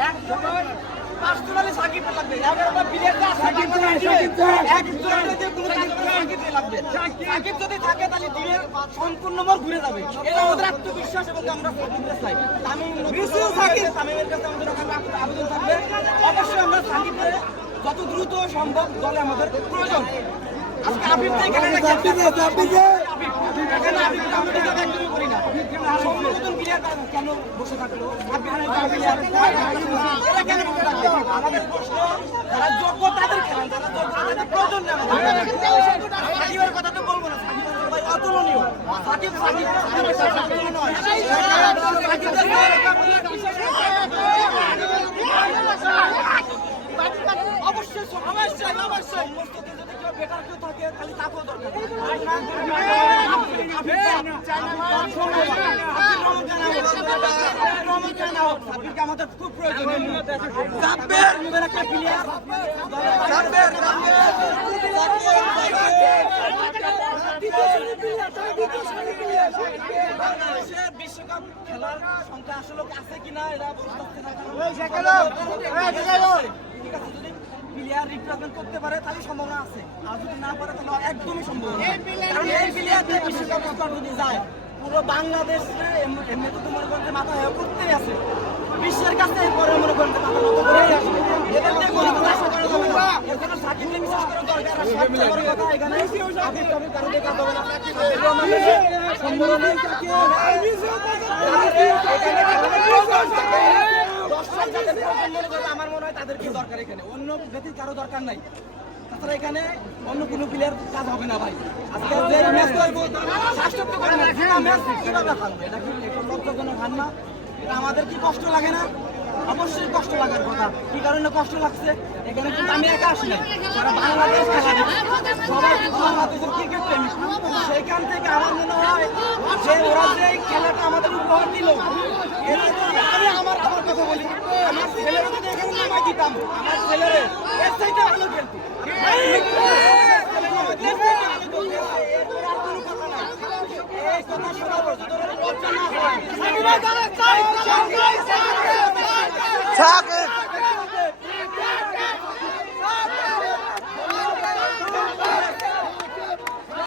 এক সময় পার্সোনালি সাকিব লাগবে 11টা প্লেয়ারটা সাকিব এক জোড়াতে যে কোনো সাকিব লাগবে সাকিব যদি থাকে তাহলে টিমের সম্পূর্ণ মোড় ঘুরে যাবে এটা আমাদের আত্মবিশ্বাস এবং আমরা সাকিবকে চাই তামিমের কাছে আমাদের আবেদন থাকবে অবশ্যই আমরা সাকিবকে যত দ্রুত সম্ভব দলে আমাদের প্রয়োজন আজকে আবিব থেকে এখানে আমরা একদমই করি না নতুন প্লেয়ার কেন বসে থাকলো এরা কেন বসে থাকবে আমাদের প্রশ্ন যারা যোগ্য তাদের খেলেন যারা যোগ্য তাদের প্রয়োজন নেই সাকিবের কথা তো বলবো না ভাই অতুলনীয় সাকিব অবশ্যই সমস্ত যদি কেউ বেটার কেউ থাকে তাহলে তাকেও দরকার আমাদের খুব প্রয়োজনীয় একটা প্লেয়ার বাংলাদেশের বিশ্বকাপ খেলার সংখ্যা আসলে আছে কিনা এরা ঠিক আছে যদি প্লেয়ার রিপ্রেজেন্ট করতে পারে তাহলে সম্ভাবনা আছে আর যদি না পারে তাহলে একদমই সম্ভব না কারণ এই প্লেয়ার দিয়ে বিশ্বকাপ যদি যায় পুরো বাংলাদেশ এমনি তো মনে করেন যে মাথা করতেই আছে বিশ্বের কাছে পরে মনে করেন যে মাথা নত করেই আসবে এদের দিয়ে কোনো কিছু আশা করা যাবে না এর জন্য সাকিবকে বিশেষ করে দরকার আর সবচেয়ে বড় কথা এখানে আবিব কারো দিয়ে কাজ হবে না সম্মেলনে আমার মনে হয় তাদেরকে দরকার এখানে অন্য ব্যক্তির কারো দরকার নাই তাছাড়া এখানে অন্য কোনো প্লেয়ার কাজ হবে না ভাই আজকে যে ম্যাচ করব স্বাস্থ্য করে না ম্যাচ কিভাবে খেলবে এটা কি একটু লজ্জাজনক হার না এটা আমাদের কি কষ্ট লাগে না অবশ্যই কষ্ট লাগার কথা কি কারণে কষ্ট লাগছে এখানে কিন্তু আমি একা আসি না যারা বাংলাদেশ খেলা সবাই কিন্তু বাংলাদেশের ক্রিকেট প্রেমী সেইখান থেকে আমার মনে হয় যে ওরা যে খেলাটা আমাদের উপহার দিল আমি আমার কথা বলি আমার ছেলেরা যদি এখানে নামাই দিতাম আমার ছেলেরা এর চাইতে ভালো খেলতো এই কথা শোনা পর্যন্ত লজ্জা না হয়